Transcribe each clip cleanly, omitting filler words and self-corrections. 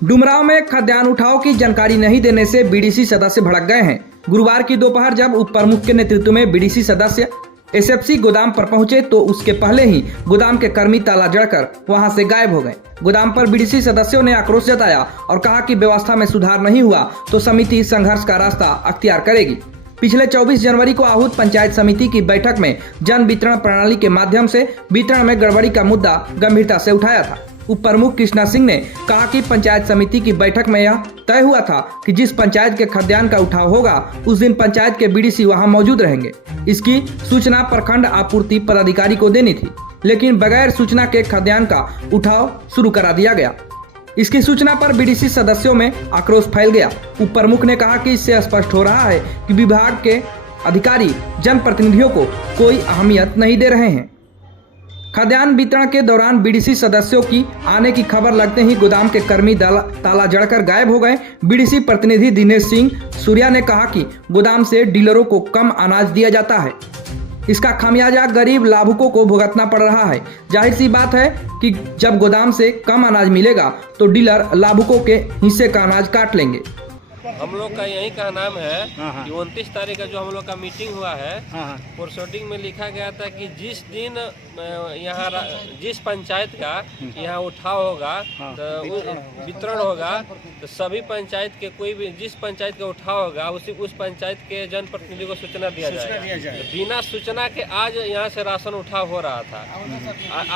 डुमरांव में खाद्यान्न उठाव की जानकारी नहीं देने से बीडीसी सदस्य भड़क गए हैं। गुरुवार की दोपहर जब उप प्रमुख के नेतृत्व में बीडीसी सदस्य एसएफसी गोदाम पर पहुंचे तो उसके पहले ही गोदाम के कर्मी ताला जड़कर वहां से गायब हो गए। गोदाम पर बीडीसी सदस्यों ने आक्रोश जताया और कहा कि व्यवस्था में सुधार नहीं हुआ तो समिति संघर्ष का रास्ता अख्तियार करेगी। पिछले 24 जनवरी को आहूत पंचायत समिति की बैठक में जन वितरण प्रणाली के माध्यम से वितरण में गड़बड़ी का मुद्दा गंभीरता से उठाया था। उप प्रमुख कृष्णा सिंह ने कहा कि पंचायत समिति की बैठक में यह तय हुआ था कि जिस पंचायत के खाद्यान्न का उठाव होगा उस दिन पंचायत के बीडीसी वहां मौजूद रहेंगे। इसकी सूचना प्रखंड आपूर्ति पदाधिकारी को देनी थी, लेकिन बगैर सूचना के खाद्यान्न का उठाव शुरू करा दिया गया। इसकी सूचना पर बीडीसी सदस्यों में आक्रोश फैल गया। उप प्रमुख ने कहा कि इससे स्पष्ट हो रहा है कि विभाग के अधिकारी जनप्रतिनिधियों को कोई अहमियत नहीं दे रहे हैं। खाद्यान्न वितरण के दौरान बीडीसी सदस्यों की आने की खबर लगते ही गोदाम के कर्मी ताला जड़कर गायब हो गए। बीडीसी प्रतिनिधि दिनेश सिंह सूर्या ने कहा कि गोदाम से डीलरों को कम अनाज दिया जाता है, इसका खामियाजा गरीब लाभुकों को भुगतना पड़ रहा है। जाहिर सी बात है कि जब गोदाम से कम अनाज मिलेगा तो डीलर लाभुकों के हिस्से का अनाज काट लेंगे। हम लोग का यही का नाम है कि 29 तारीख का जो हम लोग का मीटिंग हुआ है, प्रोसीडिंग में लिखा गया था कि जिस दिन यहाँ जिस पंचायत का यहाँ उठाव होगा तो वितरण होगा तो सभी पंचायत के कोई भी जिस पंचायत का उठाव होगा उस पंचायत के जनप्रतिनिधि को सूचना दिया जाएगा। बिना सूचना के आज यहाँ से राशन उठाव हो रहा था।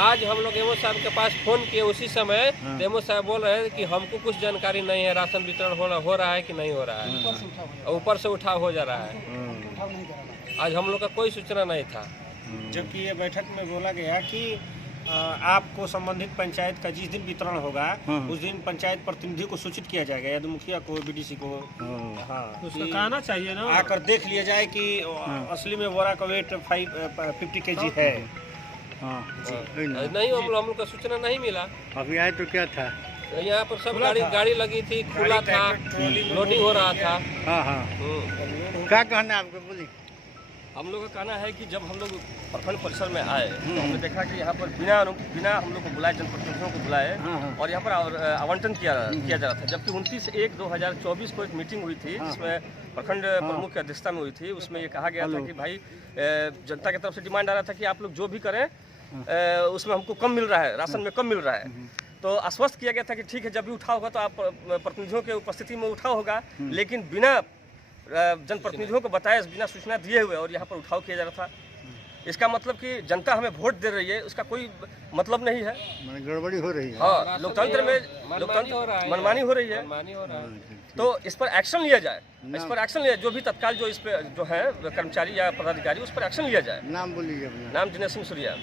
आज हम लोग एमओ साहब के पास फोन किए, उसी समय एमओ साहब बोल रहे हैं कि हमको कुछ जानकारी नहीं है, राशन वितरण हो रहा है कि नहीं हो रहा है, ऊपर से उठाव हो जा रहा है। आज हम लोग का कोई सूचना नहीं था। जबकि ये बैठक में बोला गया कि आपको संबंधित पंचायत का जिस दिन वितरण होगा उस दिन पंचायत प्रतिनिधि को सूचित किया जाएगा, या तो मुखिया को, बीडीसी को। उसका कहना चाहिए ना, आकर देख लिया जाए कि असली में बोरा का वेट 50 kg है। नहीं, हम लोग का सूचना नहीं मिला। अभी आए तो क्या था, यहाँ पर सब गाड़ी लगी थी, खुला था, लोडिंग हो रहा था। क्या कहना है आपको, बोलिए। हम लोग का कहना है कि जब हम लोग प्रखंड परिसर में आए तो हमने देखा कि यहाँ पर बिना हम लोग को बुलाए, जनप्रतिनिधियों को बुलाए और यहाँ पर आवंटन किया जा रहा था। जबकि 29/1/2024 को एक मीटिंग हुई थी जिसमें प्रखंड प्रमुख की अध्यक्षता में हुई थी। उसमें ये कहा गया था कि भाई जनता की तरफ से डिमांड आ रहा था कि आप लोग जो भी करें उसमें हमको कम मिल रहा है, राशन में कम मिल रहा है। तो आश्वस्त किया गया था कि ठीक है, जब भी उठाव होगा तो आप प्रतिनिधियों के उपस्थिति में उठाव होगा, लेकिन बिना जनप्रतिनिधियों को बताए, बिना सूचना दिए हुए और यहाँ पर उठाव किया जा रहा था। इसका मतलब कि जनता हमें वोट दे रही है, उसका कोई मतलब नहीं है, गड़बड़ी हो रही है। हाँ, लोकतंत्र में मनमानी हो रही है। तो इस पर एक्शन लिया जाए, इस पर एक्शन लिया, जो भी तत्काल जो इस पे जो है कर्मचारी या पदाधिकारी, उस पर एक्शन लिया जाए। नाम बोलिए। नाम दिनेश सिंह सूर्या।